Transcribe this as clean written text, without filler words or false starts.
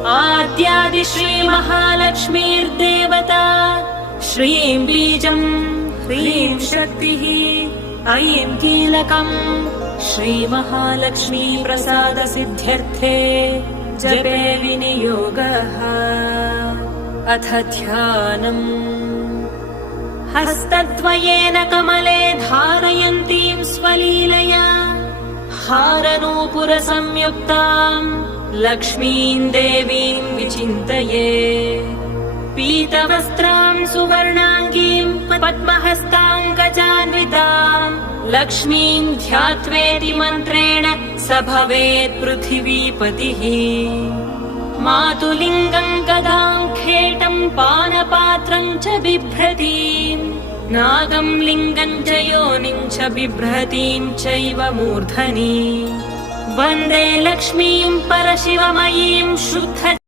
आद्यादि श्रीमहालक्ष्मीर्देवता श्रीं बीजम् ह्रीं शक्तिः ऐं कीलकम् श्रीमहालक्ष्मी प्रसादसिद्ध्यर्थे जपे विनियोगः। अथ ध्यानम्। हस्तद्वयेन कमले धारयन्तीं स्वलीलया हारनूपुरसंयुक्ताम् लक्ष्मीं देवीं विचिन्तये। पीतवस्त्रां सुवर्णाङ्गीं पद्महस्ताङ्गजान्विताम् लक्ष्मीं ध्यात्वेति मन्त्रेण स भवेत् पृथिवीपतिः। मातुलिङ्गम् गदां खेटं पानपात्रं च बिभ्रतीम् नागं लिङ्गं च योनिं च बिभ्रतीं चैव मूर्धनि। वन्दे लक्ष्मीं परशिवमयीं शुद्ध